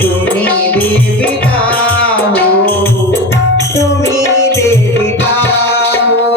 तुम्ही देविका हो, तुम्ही देविका हो।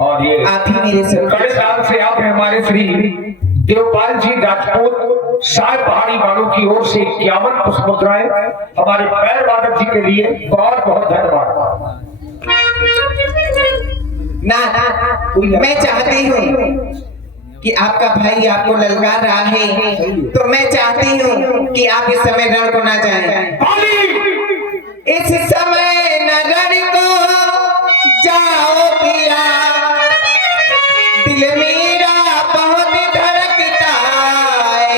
और ये आप ही मेरे से कड़े साल से आप हमारे श्री देवपाल जी राजपूत सात पहाड़ी वालों की ओर से 51 पुष्प मुद्राएं हमारे पैर वादक जी के लिए बहुत बहुत धन्यवाद। ना मैं चाहती हूँ कि आपका भाई आपको ललकार रहा है, तो मैं चाहती हूँ कि आप इस समय रण को ना जाएं। इस समय न रण को जाओ पिया, दिल मेरा बहुत धड़कता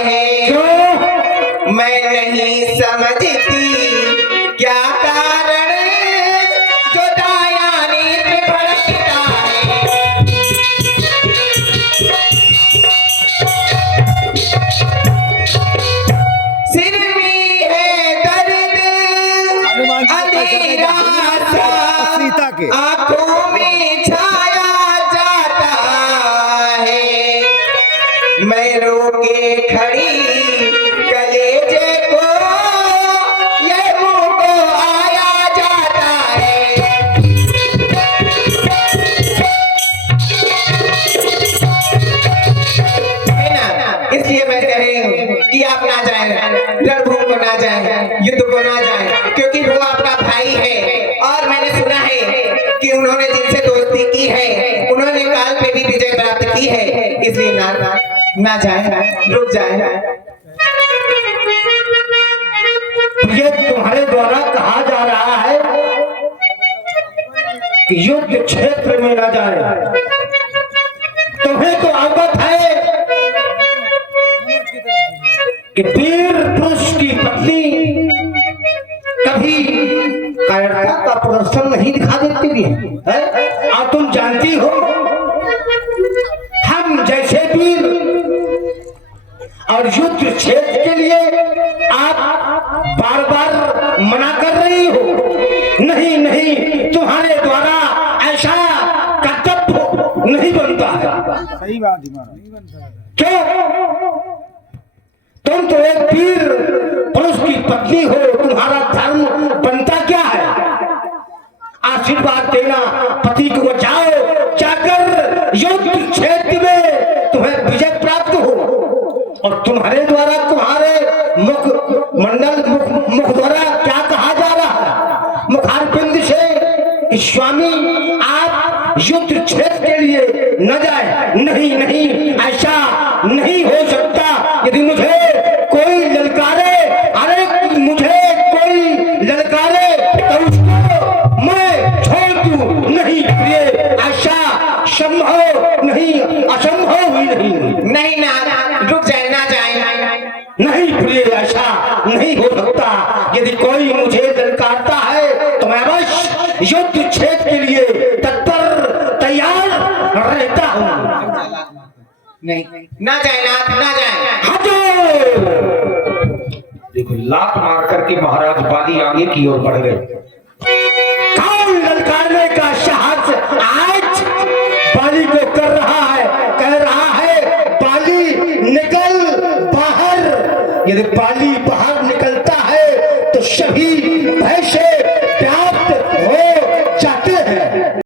है। मैं नहीं समझती क्या कारण जो दायानी पे भड़कता है। सिर में है दर्द अंधेरा सा, आंखों में छाया जाता है। मैं रोके खड़ी कलेजे को, ये मुंह को आया जाता है। इसलिए मैं कह रही हूँ कि आप ना जाएं, रणभूमि को ना जाएं, युद्ध को ना जाएं, क्योंकि वो आपका भाई है और मैंने सुना है कि उन्होंने जिनसे दोस्ती की है उन्होंने काल पे भी विजय प्राप्त की है। इसलिए ना जाएं, रुक जाएं। ये तुम्हारे द्वारा कहा जा रहा है कि युद्ध क्षेत्र में न जाए। तुम्हें तो अवगत है कि वीर पुरुष की पत्नी कभी कायरता का प्रदर्शन नहीं दिखा देती है। और तुम जानती हो हम जैसे वीर और युद्ध क्षेत्र के लिए आप बार बार मना कर रही हो। नहीं नहीं, तुम्हारे द्वारा ऐसा कर्तव्य नहीं बनता है। सही बात है। क्यों? तुम तो एक वीर पुरुष की पत्नी हो, तुम्हारा धर्म बनता क्या है? आशीर्वाद देना पति को, जाओ जाकर युद्ध क्षेत्र में तुम्हें विजय प्राप्त हो। और तुम्हारे द्वारा तुम्हारे मुख मंडल मुख द्वारा क्या कहा जा रहा है? मुखारपिंड से स्वामी आप युद्ध क्षेत्र के लिए न जाए। नहीं नहीं, ऐसा नहीं हो सकता। यदि मुझे कोई ललकारे, अरे मुझे कोई ललकारे तो उसको मैं छोड़ दूं। नहीं प्रिय, ऐसा संभव नहीं, असंभव ही नहीं। नहीं ना, रुक जाए, ना जाए। नहीं प्रिय, ऐसा नहीं हो सकता। यदि कोई मुझे ललकारता है तो मैं अवश्य युद्ध क्षेत्र के लिए तत्पर तैयार रहता हूँ। नहीं, ना जाए नाथ, ना जाए। हटो! देखो, लात मार करके महाराज बाली आगे की ओर बढ़ गए। कौन ललकारने का साहस आज बाली को कर रहा है? कह रहा है, बाली निकल बाहर। यदि बाली बाहर निकलता है तो सभी भय से